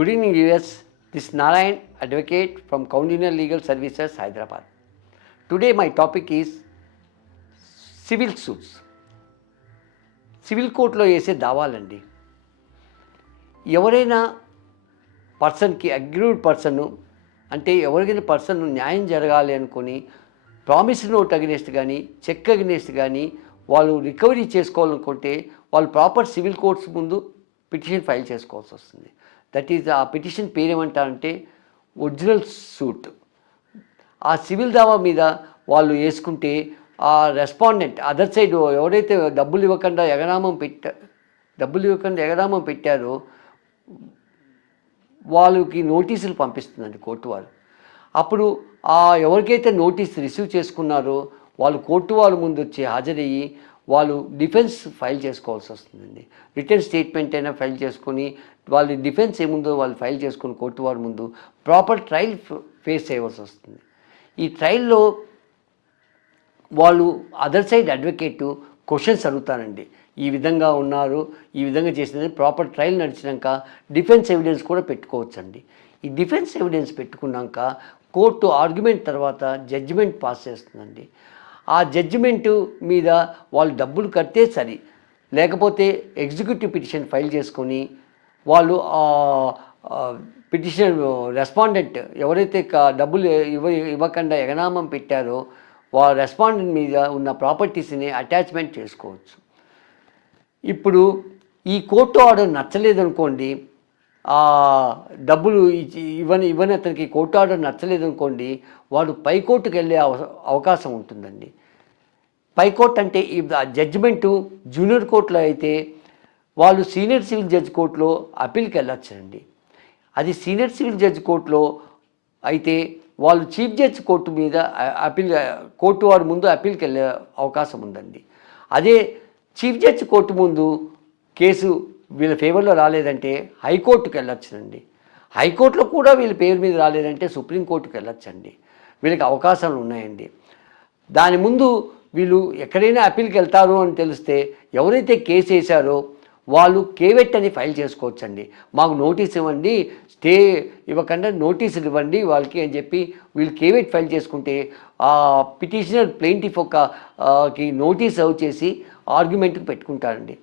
Good evening us this Narayan advocate from Coundinar legal services Hyderabad today my topic is civil suits civil కోర్టులో వేసే దావాలండి. ఎవరైనా పర్సన్కి agreed person అంటే ఎవరికైనా person న్యాయం జరగాలి అనుకొని ప్రామిస్ నోట్ అగ్నేస్ట్ కానీ చెక్ అగ్నేస్ట్ కానీ వాళ్ళు రికవరీ చేసుకోవాలనుకుంటే వాళ్ళు ప్రాపర్ సివిల్ కోర్ట్స్ ముందు పిటిషన్ ఫైల్ చేసుకోవాల్సి వస్తుంది. దట్ ఈజ్ ఆ పిటిషన్ పేరేమంటారంటే ఒరిజినల్ సూట్. ఆ సివిల్ దావా మీద వాళ్ళు వేసుకుంటే ఆ రెస్పాండెంట్ అదర్ సైడ్ ఎవరైతే డబ్బులు ఇవ్వకుండా ఎగనామం పెట్టా డబ్బులు ఇవ్వకుండా ఎగనామం పెట్టారో వాళ్ళకి నోటీసులు పంపిస్తుందండి కోర్టు వారు. అప్పుడు ఆ ఎవరికైతే నోటీస్ రిసీవ్ చేసుకున్నారో వాళ్ళు కోర్టు వాళ్ళ ముందు వచ్చి హాజరయ్యి వాళ్ళు డిఫెన్స్ ఫైల్ చేసుకోవాల్సి వస్తుందండి. రిటర్న్ స్టేట్మెంట్ అయినా ఫైల్ చేసుకొని వాళ్ళ డిఫెన్స్ ఏముందో వాళ్ళు ఫైల్ చేసుకొని కోర్టు వారి ముందు ప్రాపర్ ట్రయల్ ఫేస్ చేయవలసి వస్తుంది. ఈ ట్రయల్లో వాళ్ళు అదర్ సైడ్ అడ్వకేట్ క్వశ్చన్స్ అడుగుతారండి. ఈ విధంగా ఉన్నారు ఈ విధంగా చేసినది ప్రాపర్ ట్రయల్ నడిచినాక డిఫెన్స్ ఎవిడెన్స్ కూడా పెట్టుకోవచ్చండి. ఈ డిఫెన్స్ ఎవిడెన్స్ పెట్టుకున్నాక కోర్టు ఆర్గ్యుమెంట్ తర్వాత జడ్జిమెంట్ పాస్ చేస్తుందండి. ఆ జడ్జిమెంటు మీద వాళ్ళు డబ్బులు కడితే సరి. లేకపోతే ఎగ్జిక్యూటివ్ పిటిషన్ ఫైల్ చేసుకొని వాళ్ళు పిటిషన్ రెస్పాండెంట్ ఎవరైతే డబ్బులు ఇవ్వ ఇవ్వకుండా ఎగనామం పెట్టారో వాళ్ళ రెస్పాండెంట్ మీద ఉన్న ప్రాపర్టీస్ని అటాచ్మెంట్ చేసుకోవచ్చు. ఇప్పుడు ఈ కోర్టు ఆర్డర్ నచ్చలేదనుకోండి డబ్బులు ఇవ్వని ఇవ్వని అతనికి కోర్టు ఆర్డర్ నచ్చలేదనుకోండి వాడు పైకోర్టుకు వెళ్ళే అవ- అవకాశం ఉంటుందండి. పైకోర్టు అంటే ఈ జడ్జిమెంటు జూనియర్ కోర్టులో అయితే వాళ్ళు సీనియర్ సివిల్ జడ్జ్ కోర్టులో అప్పీల్కి వెళ్ళొచ్చండి అది సీనియర్ సివిల్ జడ్జ్ కోర్టులో అయితే వాళ్ళు చీఫ్ జడ్జ్ కోర్టు మీద అప్పీల్ కోర్టు వారి ముందు అప్పీల్కి వెళ్ళే అవకాశం ఉందండి. అదే చీఫ్ జడ్జ్ కోర్టు ముందు కేసు వీళ్ళ ఫేవర్లో రాలేదంటే హైకోర్టుకు వెళ్ళొచ్చండి. హైకోర్టులో కూడా వీళ్ళ పేరు మీద రాలేదంటే సుప్రీంకోర్టుకు వెళ్ళొచ్చండి. వీళ్ళకి అవకాశాలు ఉన్నాయండి. దాని ముందు వీళ్ళు ఎక్కడైనా అప్పీల్కి వెళ్తారు అని తెలిస్తే ఎవరైతే కేసు వేశారో వాళ్ళు కేవెట్ అని ఫైల్ చేసుకోవచ్చండి. మాకు నోటీస్ ఇవ్వండి స్టే ఇవ్వకుండా నోటీసులు ఇవ్వండి వాళ్ళకి అని చెప్పి వీళ్ళు కేవెట్ ఫైల్ చేసుకుంటే ఆ పిటిషనర్ ప్లెయింటిఫ్ ఒక కి నోటీస్ సర్వ్ చేసి ఆర్గ్యుమెంట్కి పెట్టుకుంటారండి.